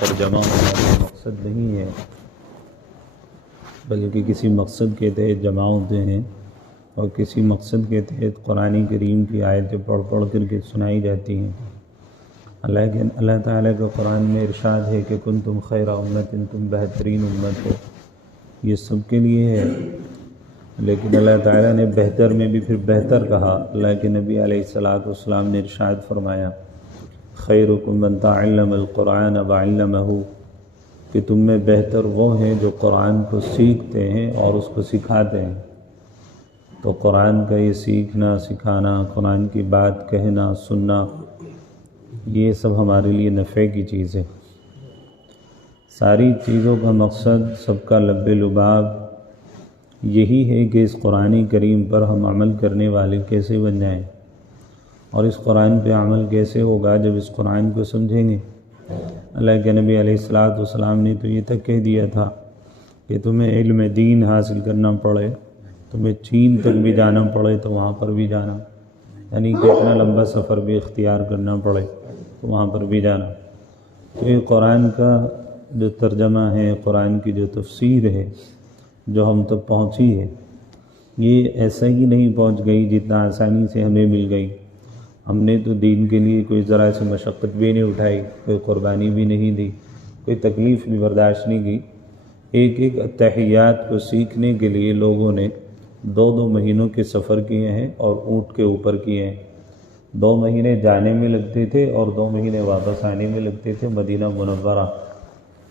ترجمہ ہمارا مقصد نہیں ہے، بلکہ کسی مقصد کے تحت جمع ہوتے ہیں اور کسی مقصد کے تحت قرآن کریم کی آیتیں پڑھ کر کے سنائی جاتی ہیں۔ اللہ تعالیٰ کا قرآن میں ارشاد ہے کہ کنتم خیر امت، تم بہترین امت ہو، یہ سب کے لیے ہے، لیکن اللہ تعالیٰ نے بہتر میں بھی پھر بہتر کہا۔ اللہ کے نبی علیہ الصلاۃ والسلام نے ارشاد فرمایا خیرکم من تعلم القرآن وعلمہ، کہ تم میں بہتر وہ ہیں جو قرآن کو سیکھتے ہیں اور اس کو سکھاتے ہیں۔ تو قرآن کا یہ سیکھنا سکھانا، قرآن کی بات کہنا سننا، یہ سب ہمارے لیے نفع کی چیز ہے۔ ساری چیزوں کا مقصد، سب کا لب لباب یہی ہے کہ اس قرآن کریم پر ہم عمل کرنے والے کیسے بن جائیں، اور اس قرآن پہ عمل کیسے ہوگا جب اس قرآن کو سمجھیں گے۔ اللہ کے نبی علیہ الصلاۃ والسلام نے تو یہ تک کہہ دیا تھا کہ تمہیں علم دین حاصل کرنا پڑے، تمہیں چین تک بھی جانا پڑے تو وہاں پر بھی جانا، یعنی کہ اتنا لمبا سفر بھی اختیار کرنا پڑے تو وہاں پر بھی جانا۔ تو یہ قرآن کا جو ترجمہ ہے، قرآن کی جو تفسیر ہے جو ہم تک پہنچی ہے، یہ ایسا ہی نہیں پہنچ گئی جتنا آسانی سے ہمیں مل گئی۔ ہم نے تو دین کے لیے کوئی ذرا سی مشقت بھی نہیں اٹھائی، کوئی قربانی بھی نہیں دی، کوئی تکلیف بھی برداشت نہیں کی۔ ایک اتحیات کو سیکھنے کے لیے لوگوں نے 2 مہینوں کے سفر کیے ہیں اور اونٹ کے اوپر کیے ہیں۔ 2 مہینے جانے میں لگتے تھے اور 2 مہینے واپس آنے میں لگتے تھے مدینہ منورہ۔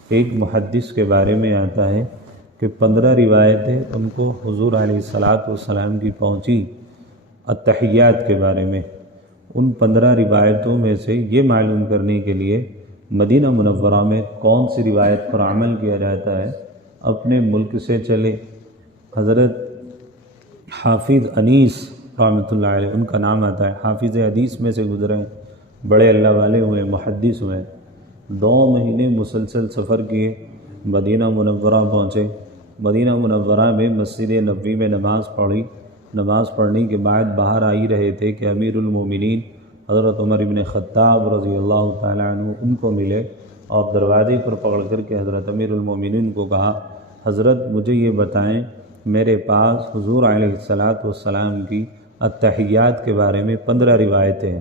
ایک محدث کے بارے میں آتا ہے کہ 15 روایتیں ان کو حضور علیہ الصلاۃ والسلام کی پہنچی اتحیات کے بارے میں۔ ان 15 روایتوں میں سے یہ معلوم کرنے کے لیے مدینہ منورہ میں کون سی روایت پر عمل کیا جاتا ہے، اپنے ملک سے چلے۔ حضرت حافظ انیس رحمۃ اللہ علیہ، ان کا نام آتا ہے، حافظ حدیث میں سے گزرے ہیں، بڑے اللہ والے ہوئے، محدث ہوئے۔ 2 مہینے مسلسل سفر کیے، مدینہ منورہ پہنچے۔ مدینہ منورہ میں مسجد نبوی میں نماز پڑھی۔ نماز پڑھنے کے بعد باہر آ ہی رہے تھے کہ امیر المومنین حضرت عمر بن خطاب رضی اللہ تعالیٰ عنہ ان کو ملے اور دروازے پر پکڑ کر کے حضرت امیر المومنین کو کہا حضرت مجھے یہ بتائیں، میرے پاس حضور علیہ الصلاۃ والسلام کی اتحیات کے بارے میں 15 روایتیں ہیں۔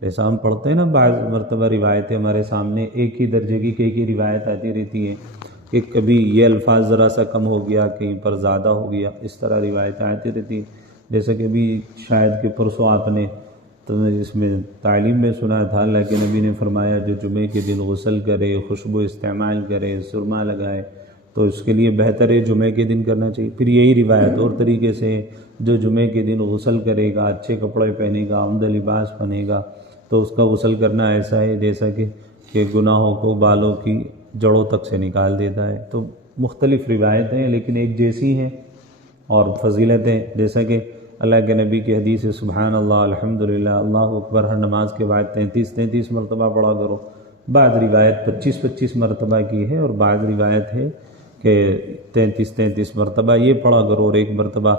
جیسا ہم پڑھتے ہیں نا، بعض مرتبہ روایتیں ہمارے سامنے ایک ہی درجے کی کئی روایت آتی رہتی ہیں کہ کبھی یہ الفاظ ذرا سا کم ہو گیا، کہیں پر زیادہ ہو گیا، اس طرح روایتیں آتی رہتی ہیں۔ جیسا کہ بھی شاید کہ پرسوں آپ نے تو اس میں تعلیم میں سنا تھا، اللہ کے نبی نے فرمایا جو جمعے کے دن غسل کرے، خوشبو استعمال کرے، سرما لگائے تو اس کے لیے بہتر ہے جمعے کے دن کرنا چاہیے۔ پھر یہی روایت اور طریقے سے جو جمعے کے دن غسل کرے گا، اچھے کپڑے پہنے گا، عمدہ لباس پہنے گا، تو اس کا غسل کرنا ایسا ہے جیسا کہ گناہوں کو بالوں کی جڑوں تک سے نکال دیتا ہے۔ تو مختلف روایتیں لیکن ایک جیسی ہیں اور فضیلتیں، جیسا کہ اللہ کے نبی کی حدیث ہے سبحان اللہ الحمدللہ اللہ اکبر ہر نماز کے بعد 33 مرتبہ پڑھا کرو۔ بعض روایت 25 مرتبہ کی ہے اور بعض روایت ہے کہ 33 مرتبہ یہ پڑھا کرو اور 1 مرتبہ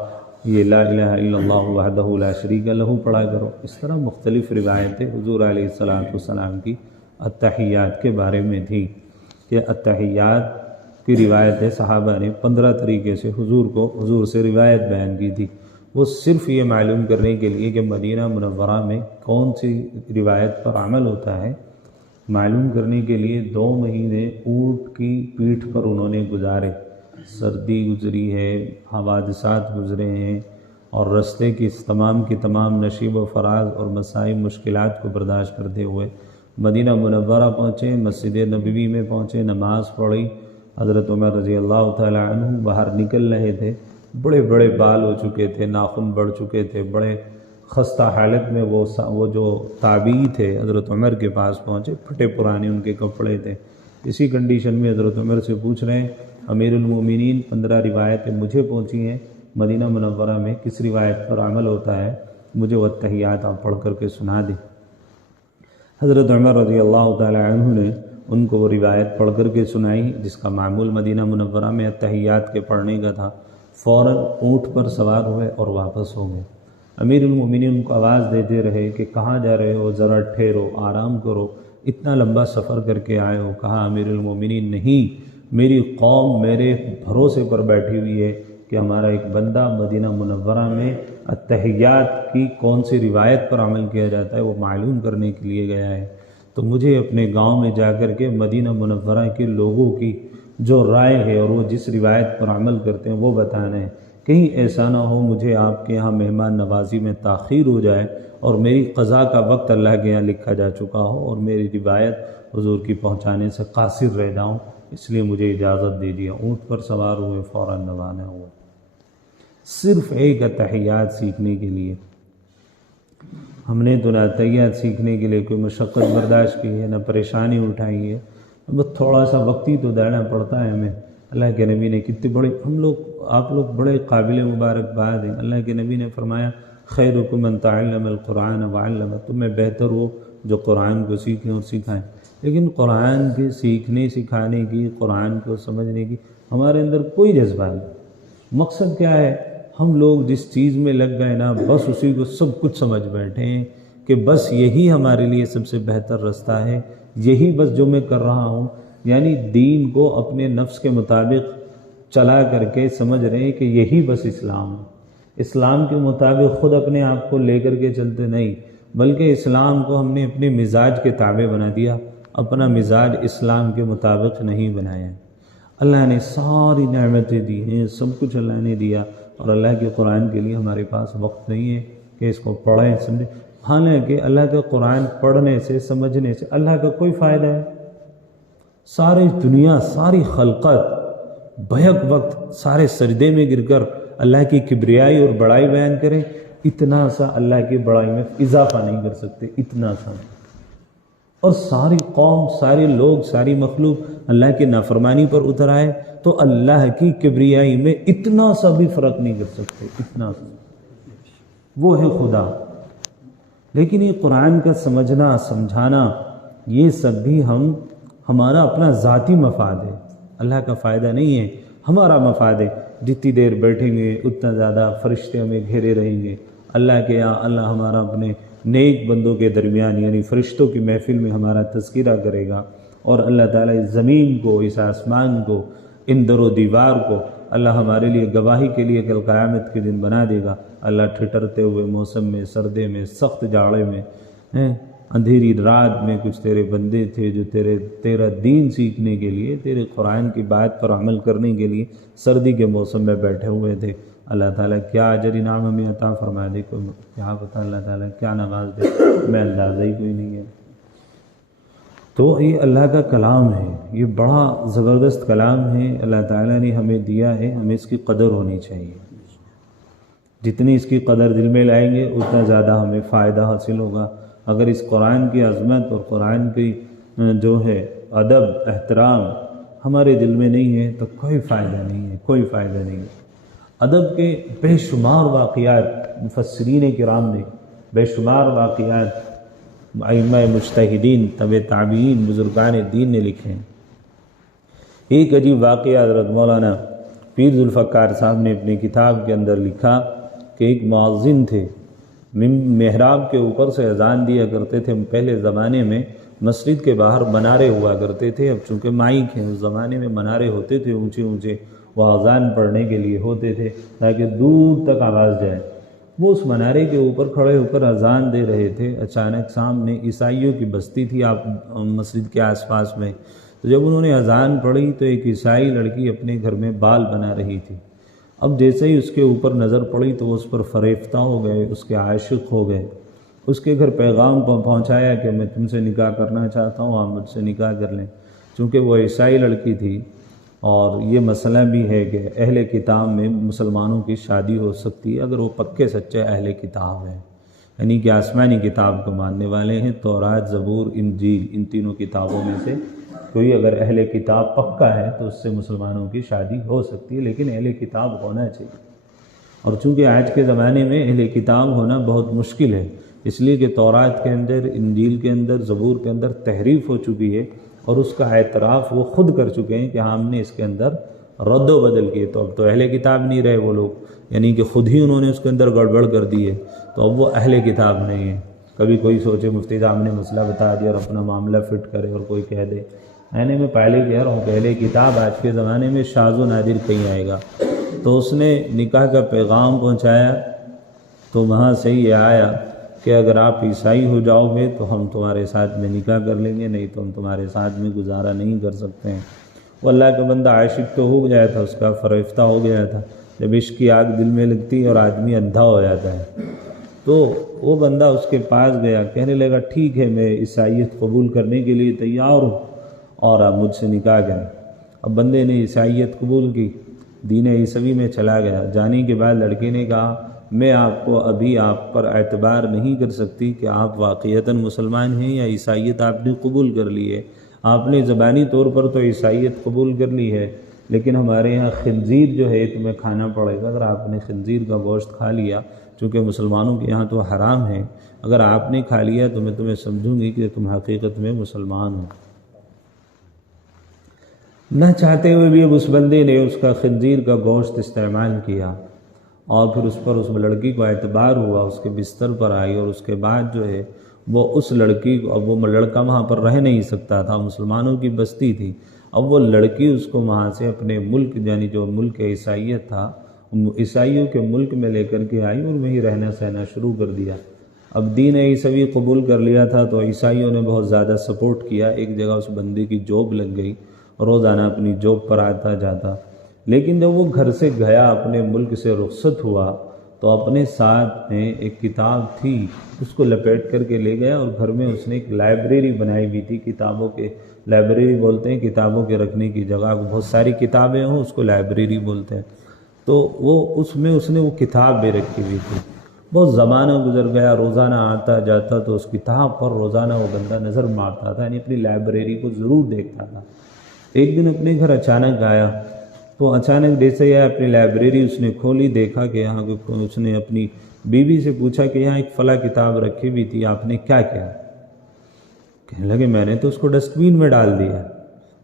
یہ لا الہ الا اللہ وحدہ لا شریک لہ پڑھا کرو۔ اس طرح مختلف روایتیں حضور علیہ الصلاۃ والسلام کی اتحیات کے بارے میں تھی کہ اتحیات کی روایت ہے صحابہ نے 15 طریقے سے حضور سے روایت بیان کی تھی۔ وہ صرف یہ معلوم کرنے کے لیے کہ مدینہ منورہ میں کون سی روایت پر عمل ہوتا ہے، معلوم کرنے کے لیے 2 مہینے اونٹ کی پیٹھ پر انہوں نے گزارے۔ سردی گزری ہے، حوادثات گزرے ہیں، اور رستے کی تمام نشیب و فراز اور مسائل مشکلات کو برداشت کرتے ہوئے مدینہ منورہ پہنچے، مسجد نبوی میں پہنچے، نماز پڑھی۔ حضرت عمر رضی اللہ تعالیٰ عنہ باہر نکل رہے تھے، بڑے بڑے بال ہو چکے تھے، ناخن بڑھ چکے تھے، بڑے خستہ حالت میں وہ جو تابعی تھے حضرت عمر کے پاس پہنچے، پھٹے پرانے ان کے کپڑے تھے۔ اسی کنڈیشن میں حضرت عمر سے پوچھ رہے ہیں امیر المومنین 15 روایتیں مجھے پہنچی ہیں، مدینہ منورہ میں کس روایت پر عمل ہوتا ہے، مجھے وہ اتحیات آپ پڑھ کر کے سنا دیں۔ حضرت عمر رضی اللہ تعالیٰ عنہ نے ان کو وہ روایت پڑھ کر کے سنائی جس کا معمول مدینہ منورہ میں اتحیات کے پڑھنے کا تھا۔ فوراً اونٹ پر سوار ہوئے اور واپس ہو گئے۔ امیر المومنین ان کو آواز دیتے رہے کہ کہاں جا رہے ہو، ذرا ٹھہرو، آرام کرو، اتنا لمبا سفر کر کے آئے ہو؟ کہا امیر المومنین نہیں، میری قوم میرے بھروسے پر بیٹھی ہوئی ہے کہ ہمارا ایک بندہ مدینہ منورہ میں التحیات کی کون سی روایت پر عمل کیا جاتا ہے وہ معلوم کرنے کے لیے گیا ہے، تو مجھے اپنے گاؤں میں جا کر کے مدینہ منورہ کے لوگوں کی جو رائے ہے اور وہ جس روایت پر عمل کرتے ہیں وہ بتانا ہے، کہیں ایسا نہ ہو مجھے آپ کے یہاں مہمان نوازی میں تاخیر ہو جائے اور میری قضا کا وقت اللہ کے یہاں لکھا جا چکا ہو اور میری روایت حضور کی پہنچانے سے قاصر رہ جاؤں، اس لیے مجھے اجازت دے دیا۔ اونٹ پر سوار ہوئے، فوراً روانہ ہوئے، صرف ایک التحیات سیکھنے کے لیے۔ ہم نے تو نہ التحیات سیکھنے کے لیے کوئی مشقت برداشت کی ہے، نہ پریشانی اٹھائی ہے، بس تھوڑا سا وقتی تو دینا پڑتا ہے ہمیں۔ اللہ کے نبی نے کتنے بڑے، آپ لوگ بڑے قابل مبارکباد ہیں۔ اللہ کے نبی نے فرمایا خیرکم من تعلم القرآن وعلمہ، تم میں بہتر ہو جو قرآن کو سیکھیں اور سکھائیں۔ لیکن قرآن کے سیکھنے سکھانے کی، قرآن کو سمجھنے کی ہمارے اندر کوئی جذبہ نہیں۔ مقصد کیا ہے؟ ہم لوگ جس چیز میں لگ گئے نا، بس اسی کو سب کچھ سمجھ بیٹھے ہیں کہ بس یہی ہمارے لیے سب سے بہتر رستہ ہے، یہی بس جو میں کر رہا ہوں، یعنی دین کو اپنے نفس کے مطابق چلا کر کے سمجھ رہے ہیں کہ یہی بس اسلام ہے۔ اسلام کے مطابق خود اپنے آپ کو لے کر کے چلتے نہیں، بلکہ اسلام کو ہم نے اپنے مزاج کے تابع بنا دیا، اپنا مزاج اسلام کے مطابق نہیں بنایا۔ اللہ نے ساری نعمتیں دی ہیں، سب کچھ اللہ نے دیا، اور اللہ کے قرآن کے لیے ہمارے پاس وقت نہیں ہے کہ اس کو پڑھیں سمجھیں۔ حالانکہ اللہ کا قرآن پڑھنے سے، سمجھنے سے اللہ کا کوئی فائدہ ہے؟ ساری دنیا، ساری خلقت بیک وقت سارے سجدے میں گر کر اللہ کی کبریائی اور بڑائی بیان کریں، اتنا سا اللہ کی بڑائی میں اضافہ نہیں کر سکتے، اتنا سا۔ اور ساری قوم، سارے لوگ، ساری مخلوق اللہ کی نافرمانی پر اتر آئے تو اللہ کی کبریائی میں اتنا سا بھی فرق نہیں کر سکتے، اتنا سا۔ وہ ہے خدا۔ لیکن یہ قرآن کا سمجھنا، سمجھانا، یہ سب بھی ہمارا اپنا ذاتی مفاد ہے، اللہ کا فائدہ نہیں ہے، ہمارا مفاد ہے۔ جتنی دیر بیٹھیں گے اتنا زیادہ فرشتے ہمیں گھیرے رہیں گے اللہ کے یہاں، اللہ ہمارا اپنے نیک بندوں کے درمیان یعنی فرشتوں کی محفل میں ہمارا تذکرہ کرے گا، اور اللہ تعالیٰ اس زمین کو، اس آسمان کو، ان در و دیوار کو اللہ ہمارے لیے گواہی کے لیے کل قیامت کے دن بنا دے گا۔ اللہ ٹھٹرتے ہوئے موسم میں، سردے میں، سخت جاڑے میں، اندھیری رات میں کچھ تیرے بندے تھے جو تیرا دین سیکھنے کے لیے، تیرے قرآن کی بات پر عمل کرنے کے لیے سردی کے موسم میں بیٹھے ہوئے تھے۔ اللہ تعالیٰ کیا اجر انعام ہمیں عطا فرما دے، کوئی کیا پتہ اللہ تعالیٰ کیا نواز دے، میں اندازہ ہی کوئی نہیں ہے۔ تو یہ اللہ کا کلام ہے، یہ بڑا زبردست کلام ہے، اللہ تعالیٰ نے ہمیں دیا ہے، ہمیں اس کی قدر ہونی چاہیے۔ جتنی اس کی قدر دل میں لائیں گے اتنا زیادہ ہمیں فائدہ حاصل ہوگا۔ اگر اس قرآن کی عظمت اور قرآن کی جو ہے ادب، احترام ہمارے دل میں نہیں ہے تو کوئی فائدہ نہیں ہے، کوئی فائدہ نہیں ہے۔ ادب کے بے شمار واقعات مفسرین کرام نے، بے شمار واقعات ائمہ مجتہدین، تبع تابعین، بزرگان دین نے لکھے ہیں۔ ایک عجیب واقعہ حضرت مولانا پیر ذوالفقار صاحب نے اپنی کتاب کے اندر لکھا کہ ایک مؤذن تھے، محراب کے اوپر سے اذان دیا کرتے تھے۔ پہلے زمانے میں مسجد کے باہر منارے ہوا کرتے تھے، اب چونکہ مائک ہیں، اس زمانے میں منارے ہوتے تھے اونچے اونچے، وہ اذان پڑھنے کے لیے ہوتے تھے تاکہ دور تک آواز جائے۔ وہ اس منارے کے اوپر کھڑے ہو کر اذان دے رہے تھے، اچانک سامنے عیسائیوں کی بستی تھی آپ مسجد کے آس پاس میں، تو جب انہوں نے اذان پڑھی تو ایک عیسائی لڑکی اپنے گھر میں بال بنا رہی تھی۔ اب جیسے ہی اس کے اوپر نظر پڑی تو وہ اس پر فریفتہ ہو گئے، اس کے عاشق ہو گئے۔ اس کے گھر پیغام پہنچایا کہ میں تم سے نکاح کرنا چاہتا ہوں، آپ مجھ سے نکاح کر لیں۔ چونکہ وہ عیسائی لڑکی تھی اور یہ مسئلہ بھی ہے کہ اہل کتاب میں مسلمانوں کی شادی ہو سکتی ہے اگر وہ پکے سچے اہل کتاب ہیں، یعنی کہ آسمانی کتاب کو ماننے والے ہیں، تورات، زبور، انجیل، ان تینوں کتابوں میں سے کوئی اگر اہل کتاب پکا ہے تو اس سے مسلمانوں کی شادی ہو سکتی ہے، لیکن اہل کتاب ہونا چاہیے۔ اور چونکہ آج کے زمانے میں اہل کتاب ہونا بہت مشکل ہے، اس لیے کہ تورات کے اندر، انجیل کے اندر، زبور کے اندر تحریف ہو چکی ہے اور اس کا اعتراف وہ خود کر چکے ہیں کہ ہم نے اس کے اندر رد و بدل کیے، تو اب تو اہل کتاب نہیں رہے وہ لوگ، یعنی کہ خود ہی انہوں نے اس کے اندر گڑبڑ کر دی ہے، تو اب وہ اہل کتاب نہیں ہے۔ کبھی کوئی سوچے مفتی صاحب نے مسئلہ بتا دیا اور اپنا معاملہ فٹ کرے اور کوئی کہہ دے. میں پہلے کہہ رہا ہوں، پہلے کتاب آج کے زمانے میں شاذ و نادر کہیں آئے گا. تو اس نے نکاح کا پیغام پہنچایا تو وہاں سے یہ آیا کہ اگر آپ عیسائی ہو جاؤ گے تو ہم تمہارے ساتھ میں نکاح کر لیں گے، نہیں تو ہم تمہارے ساتھ میں گزارا نہیں کر سکتے ہیں. وہ اللہ کا بندہ عاشق تو ہو گیا تھا، اس کا فریفتہ ہو گیا تھا. جب عشق کی آگ دل میں لگتی ہے اور آدمی اندھا ہو جاتا ہے، تو وہ بندہ اس کے پاس گیا، کہنے لگا ٹھیک ہے میں عیسائیت قبول کرنے کے لیے تیار ہوں اور آپ مجھ سے نکاح کریں. اب بندے نے عیسائیت قبول کی، دین عیسوی میں چلا گیا. جانے کے بعد لڑکے نے کہا میں آپ کو ابھی آپ پر اعتبار نہیں کر سکتی کہ آپ واقعتاً مسلمان ہیں یا عیسائیت آپ نے قبول کر لی ہے. آپ نے زبانی طور پر تو عیسائیت قبول کر لی ہے، لیکن ہمارے یہاں خنزیر جو ہے تمہیں کھانا پڑے گا. اگر آپ نے خنزیر کا گوشت کھا لیا، چونکہ مسلمانوں کے یہاں تو حرام ہے، اگر آپ نے کھا لیا تو میں تمہیں سمجھوں گی کہ تم حقیقت میں مسلمان ہو. نہ چاہتے ہوئے بھی اب اس بندے نے اس کا خنزیر کا گوشت استعمال کیا، اور پھر اس پر اس لڑکی کو اعتبار ہوا، اس کے بستر پر آئی، اور اس کے بعد جو ہے وہ اس لڑکی کو، اب وہ لڑکا وہاں پر رہ نہیں سکتا تھا، مسلمانوں کی بستی تھی. اب وہ لڑکی اس کو وہاں سے اپنے ملک، یعنی جو ملک عیسائیت تھا، عیسائیوں کے ملک میں لے کر کے آئی اور وہیں رہنا سہنا شروع کر دیا. اب دین عیسوی قبول کر لیا تھا تو عیسائیوں نے بہت زیادہ سپورٹ کیا. ایک جگہ اس بندے کی جاب لگ گئی، روزانہ اپنی جاب پر آتا جاتا. لیکن جب وہ گھر سے گیا، اپنے ملک سے رخصت ہوا، تو اپنے ساتھ میں ایک کتاب تھی، اس کو لپیٹ کر کے لے گیا، اور گھر میں اس نے ایک لائبریری بنائی ہوئی تھی. کتابوں کے لائبریری بولتے ہیں کتابوں کے رکھنے کی جگہ، بہت ساری کتابیں ہوں اس کو لائبریری بولتے ہیں. تو وہ اس میں اس نے وہ کتاب بھی رکھی ہوئی تھی. بہت زمانہ گزر گیا، روزانہ آتا جاتا تو اس کتاب پر روزانہ وہ بندہ نظر مارتا تھا، یعنی اپنی لائبریری کو ضرور دیکھتا تھا. ایک دن اپنے گھر اچانک آیا، تو اچانک جیسے ہی اپنی لائبریری اس نے کھولی، دیکھا کہ یہاں اس نے اپنی بیوی سے پوچھا کہ یہاں ایک فلاں کتاب رکھی ہوئی تھی، آپ نے کیا کیا؟ کہنے لگے میں نے تو اس کو ڈسٹ بین میں ڈال دیا.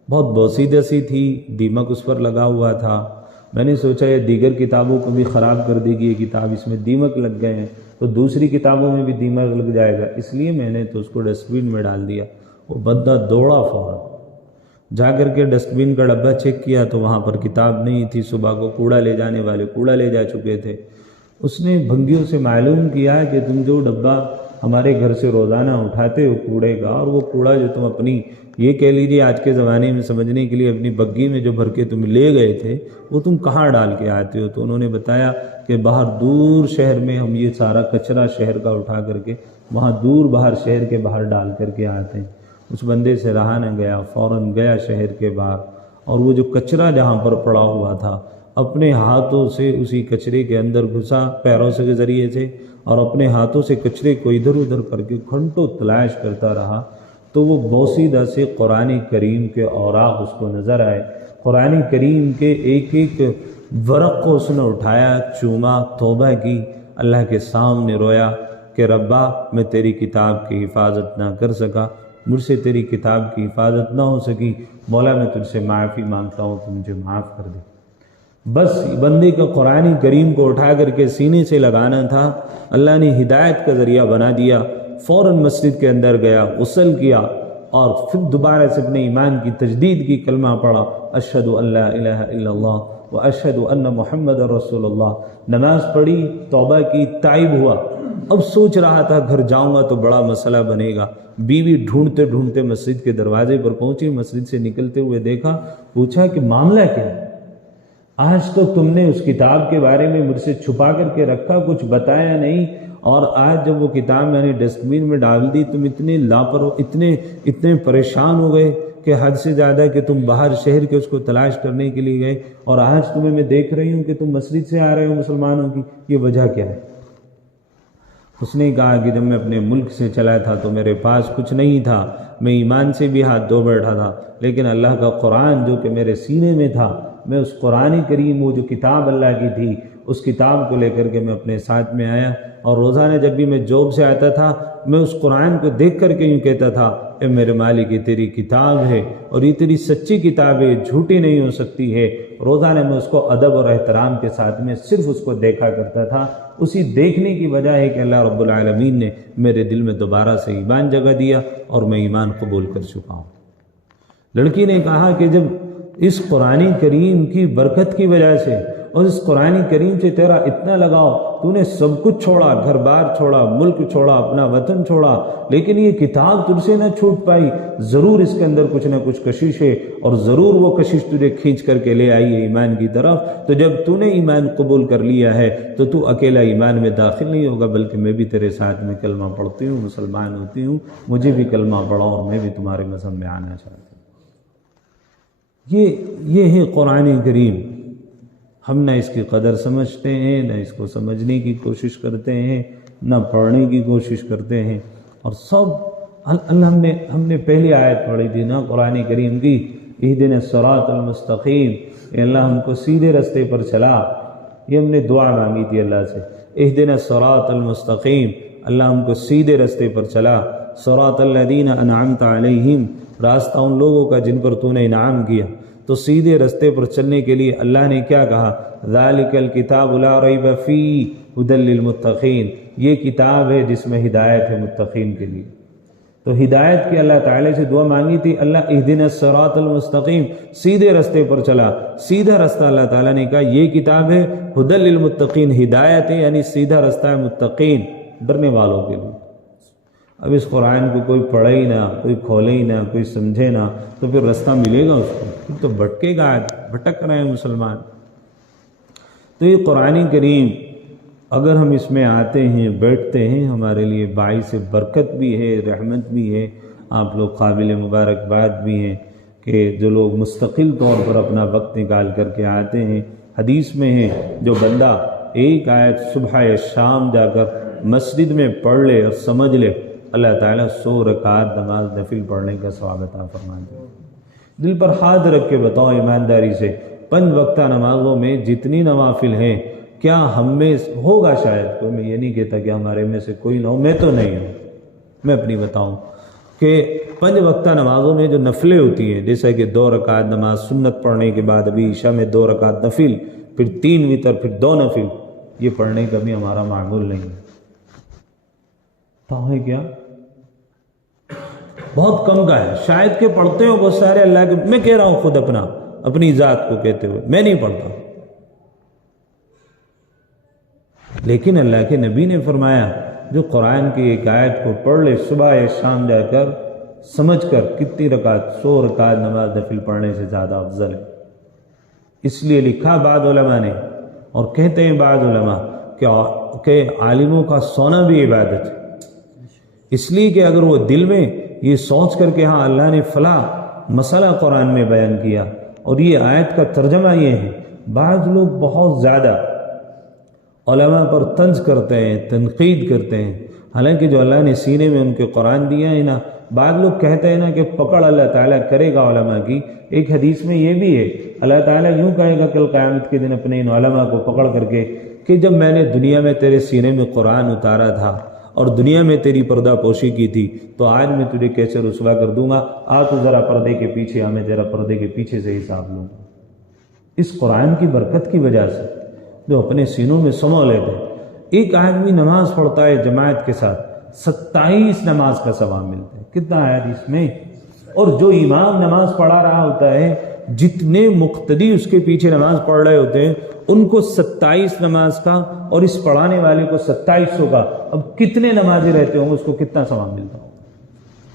بہت بوسی دسی تھی، دیمک اس پر لگا ہوا تھا. میں نے سوچا یہ دیگر کتابوں کو بھی خراب کر دے گی، یہ کتاب اس میں دیمک لگ گئے ہیں تو دوسری کتابوں میں بھی دیمک لگ جائے گا، اس لیے میں نے تو اس کو ڈسٹ بین میں ڈال دیا. وہ بندہ دوڑا فوراً جا کر کے ڈسٹ بین کا ڈبہ چیک کیا تو وہاں پر کتاب نہیں تھی. صبح کو کوڑا لے جانے والے کوڑا لے جا چکے تھے. اس نے بھنگیوں سے معلوم کیا کہ تم جو ڈبہ ہمارے گھر سے روزانہ اٹھاتے ہو کوڑے کا، اور وہ کوڑا جو تم اپنی، یہ کہہ لیجیے آج کے زمانے میں سمجھنے کے لیے، اپنی بگی میں جو بھر کے تم لے گئے تھے، وہ تم کہاں ڈال کے آتے ہو؟ تو انہوں نے بتایا کہ باہر دور شہر میں ہم یہ سارا کچرا شہر کا اٹھا کر کے وہاں دور باہر شہر کے باہر ڈال کر کے آتے ہیں. اس بندے سے رہا نہ گیا، فوراً گیا شہر کے باہر، اور وہ جو کچرا جہاں پر پڑا ہوا تھا اپنے ہاتھوں سے اسی کچرے کے اندر گھسا پیروں سے کے ذریعے سے، اور اپنے ہاتھوں سے کچرے کو ادھر ادھر کر کے گھنٹوں تلاش کرتا رہا. تو وہ بوسیدہ سے قرآن کریم کے اوراق اس کو نظر آئے. قرآن کریم کے ایک ایک ورق کو اس نے اٹھایا، چوما، توبہ کی، اللہ کے سامنے رویا کہ ربا میں تیری کتاب کی حفاظت نہ کر سکا، مجھ سے تیری کتاب کی حفاظت نہ ہو سکی، مولا میں تجھ سے معافی مانگتا ہوں، تو مجھے معاف کر دے. بس بندے کا قرآن کریم کو اٹھا کر کے سینے سے لگانا تھا، اللہ نے ہدایت کا ذریعہ بنا دیا. فوراً مسجد کے اندر گیا، غسل کیا، اور پھر دوبارہ سے اپنے ایمان کی تجدید کی، کلمہ پڑھا، اشہد ان لا الہ الا اللہ و اشہد ان محمد رسول اللہ. نماز پڑھی، توبہ کی، تائب ہوا. اب سوچ رہا تھا گھر جاؤں گا تو بڑا مسئلہ بنے گا. بیوی ڈھونڈتے ڈھونڈتے مسجد کے دروازے پر پہنچی، مسجد سے نکلتے ہوئے دیکھا، پوچھا کہ معاملہ کیا ہے؟ آج تو تم نے اس کتاب کے بارے میں مجھ سے چھپا کر کے رکھا، کچھ بتایا نہیں، اور آج جب وہ کتاب میں نے ڈسٹ بین میں ڈال دی تم اتنے اتنے پریشان ہو گئے کہ حد سے زیادہ، کہ تم باہر شہر کے اس کو تلاش کرنے کے لیے گئے، اور آج تمہیں میں دیکھ رہی ہوں کہ تم مسجد سے آ رہے ہو مسلمانوں کی، یہ وجہ کیا ہے؟ اس نے کہا کہ جب میں اپنے ملک سے چلا تھا تو میرے پاس کچھ نہیں تھا، میں ایمان سے بھی ہاتھ دھو بیٹھا تھا، لیکن اللہ کا قرآن جو کہ میرے سینے میں تھا، میں اس قرآن کریم، وہ جو کتاب اللہ کی تھی، اس کتاب کو لے کر کے میں اپنے ساتھ میں آیا، اور روزانہ جب بھی میں جاب سے آتا تھا میں اس قرآن کو دیکھ کر کے یوں کہتا تھا، اے میرے مالک یہ تیری کتاب ہے، اور یہ تیری سچی کتاب ہے، جھوٹی نہیں ہو سکتی ہے. روزانہ میں اس کو ادب اور احترام کے ساتھ میں صرف اس کو دیکھا کرتا تھا، اسی دیکھنے کی وجہ ہے کہ اللہ رب العالمین نے میرے دل میں دوبارہ سے ایمان جگہ دیا اور میں ایمان قبول کر چکا ہوں۔ لڑکی نے کہا کہ جب اس قرآن کریم کی برکت کی وجہ سے اور اس قرآن کریم سے تیرا اتنا لگاؤ، تو نے سب کچھ چھوڑا، گھر بار چھوڑا، ملک چھوڑا، اپنا وطن چھوڑا، لیکن یہ کتاب تجھ سے نہ چھوٹ پائی، ضرور اس کے اندر کچھ نہ کچھ کشش ہے، اور ضرور وہ کشش تجھے کھینچ کر کے لے آئی ہے ایمان کی طرف۔ تو جب تو نے ایمان قبول کر لیا ہے تو تو اکیلا ایمان میں داخل نہیں ہوگا، بلکہ میں بھی تیرے ساتھ میں کلمہ پڑھتی ہوں، مسلمان ہوتی ہوں، مجھے بھی کلمہ پڑھاؤ اور میں بھی تمہارے مذہب میں آنا چاہتی ہوں۔ یہ ہے قرآن کریم۔ ہم نہ اس کی قدر سمجھتے ہیں، نہ اس کو سمجھنے کی کوشش کرتے ہیں، نہ پڑھنے کی کوشش کرتے ہیں، اور سب ہم نے پہلی آیت پڑھی تھی نا قرآن کریم کی، اہدنا الصراط المستقیم، اے اللہ ہم کو سیدھے رستے پر چلا۔ یہ ہم نے دعا مانگی تھی اللہ سے، اہدنا الصراط المستقیم، اللہ ہم کو سیدھے رستے پر چلا۔ صراط الذین انعمت علیہم، راستہ ان لوگوں کا جن پر تو نے انعام کیا۔ تو سیدھے رستے پر چلنے کے لیے اللہ نے کیا کہا؟ ذالک الکتاب لا ریب فیہ ھدی للمتقین، یہ کتاب ہے جس میں ہدایت ہے متقین کے لیے۔ تو ہدایت کی اللہ تعالی سے دعا مانگی تھی، اللہ اہدنا الصراط المستقیم، سیدھے رستے پر چلا۔ سیدھا رستہ اللہ تعالیٰ نے کہا یہ کتاب ہے، ھدی للمتقین، ہدایت ہے یعنی سیدھا رستہ ہے متقین، ڈرنے والوں کے لیے۔ اب اس قرآن کو کوئی پڑھے ہی نہ، کوئی کھولے ہی نہ، کوئی سمجھے نہ، تو پھر رستہ ملے گا اس کو؟ پھر تو بھٹکے گا، بھٹک رہے ہیں مسلمان۔ تو یہ قرآن کریم اگر ہم اس میں آتے ہیں، بیٹھتے ہیں، ہمارے لیے باعث برکت بھی ہے، رحمت بھی ہے۔ آپ لوگ قابل مبارکباد بھی ہیں کہ جو لوگ مستقل طور پر اپنا وقت نکال کر کے آتے ہیں۔ حدیث میں ہے جو بندہ ایک آیت صبح یا شام جا کر مسجد میں پڑھ لے اور سمجھ لے، اللہ تعالیٰ 100 رکعت نماز نفل پڑھنے کا ثواب عطا فرماتے ہیں۔ دل پر ہاتھ رکھ کے بتاؤ ایمانداری سے، 5 وقتہ نمازوں میں جتنی نوافل ہیں، کیا ہم میں ہوگا؟ شاید کوئی، میں یہ نہیں کہتا کہ ہمارے میں سے کوئی نہ ہو، میں تو نہیں ہوں، میں اپنی بتاؤں کہ 5 وقتہ نمازوں میں جو نفلیں ہوتی ہیں، جیسا کہ 2 رکعت نماز سنت پڑھنے کے بعد ابھی عشاء میں 2 رکعت نفل، پھر 3 وتر، پھر 2 نفل، یہ پڑھنے کا بھی ہمارا معمول نہیں ہے۔ تو ہے کیا؟ بہت کم کا ہے، شاید کہ پڑھتے ہو بہت سارے اللہ کے، میں کہہ رہا ہوں خود اپنی ذات کو کہتے ہوئے، میں نہیں پڑھتا، لیکن اللہ کے نبی نے فرمایا جو قرآن کی ایک آیت کو پڑھ لے صبح یا شام جا کر سمجھ کر، کتنی رکعت؟ 100 رکعت نماز نفل پڑھنے سے زیادہ افضل ہے۔ اس لیے لکھا بعض علماء نے، اور کہتے ہیں بعض علماء کہ عالموں کا سونا بھی عبادت ہے، اس لیے کہ اگر وہ دل میں یہ سوچ کر کہ ہاں اللہ نے فلاں مسئلہ قرآن میں بیان کیا اور یہ آیت کا ترجمہ یہ ہے۔ بعض لوگ بہت زیادہ علماء پر طنز کرتے ہیں، تنقید کرتے ہیں، حالانکہ جو اللہ نے سینے میں ان کے قرآن دیا ہے نا، بعض لوگ کہتے ہیں نا کہ پکڑ اللہ تعالیٰ کرے گا علماء کی۔ ایک حدیث میں یہ بھی ہے، اللہ تعالیٰ یوں کہے گا کل قیامت کے دن اپنے ان علماء کو پکڑ کر کے کہ جب میں نے دنیا میں تیرے سینے میں قرآن اتارا تھا اور دنیا میں تیری پردہ پوشی کی تھی، تو آج میں تجھے کیسے رسوا کر دوں گا؟ آ تو ذرا پردے کے پیچھے، میں ذرا پردے کے پیچھے سے حساب لوں گا۔ اس قرآن کی برکت کی وجہ سے جو اپنے سینوں میں سمو لیتے ہیں۔ ایک آدمی نماز پڑھتا ہے جماعت کے ساتھ، 27 نماز کا ثواب ملتا ہے۔ کتنا آیا اس میں؟ اور جو امام نماز پڑھا رہا ہوتا ہے، جتنے مقتدی اس کے پیچھے نماز پڑھ رہے ہوتے ہیں، ان کو 27 نماز کا، اور اس پڑھانے والے کو 2700 کا۔ اب کتنے نمازی رہتے ہوں گے، اس کو کتنا ثواب ملتا ہوگا؟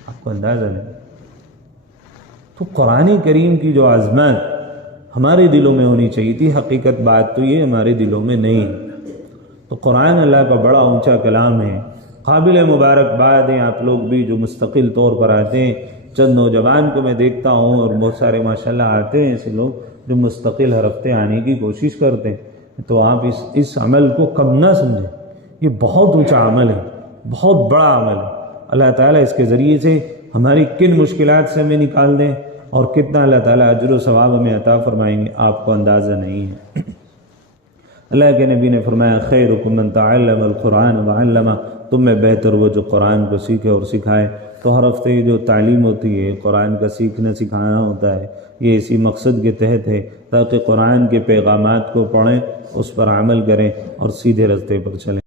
آپ کو اندازہ نہیں۔ تو قرآن کریم کی جو عظمت ہمارے دلوں میں ہونی چاہیے تھی، حقیقت بات تو یہ ہمارے دلوں میں نہیں ہے۔ تو قرآن اللہ کا بڑا اونچا کلام ہے، قابل مبارکباد ہیں آپ لوگ بھی جو مستقل طور پر آتے ہیں۔ چند نوجوان کو میں دیکھتا ہوں اور بہت سارے ماشاءاللہ آتے ہیں ایسے لوگ جو مستقل ہر ہفتے آنے کی کوشش کرتے ہیں، تو آپ اس عمل کو کم نہ سمجھیں، یہ بہت اونچا عمل ہے، بہت بڑا عمل ہے۔ اللہ تعالیٰ اس کے ذریعے سے ہماری کن مشکلات سے ہمیں نکال دیں اور کتنا اللہ تعالیٰ اجر و ثواب ہمیں عطا فرمائیں گے، آپ کو اندازہ نہیں ہے۔ اللہ کے نبی نے فرمایا خیرکم من تعلم القرآن وعلمہ، تم میں بہتر وہ جو قرآن کو سیکھے اور سکھائے۔ تو ہر ہفتے جو تعلیم ہوتی ہے، قرآن کا سیکھنا سکھانا ہوتا ہے، یہ اسی مقصد کے تحت ہے تاکہ قرآن کے پیغامات کو پڑھیں، اس پر عمل کریں اور سیدھے راستے پر چلیں۔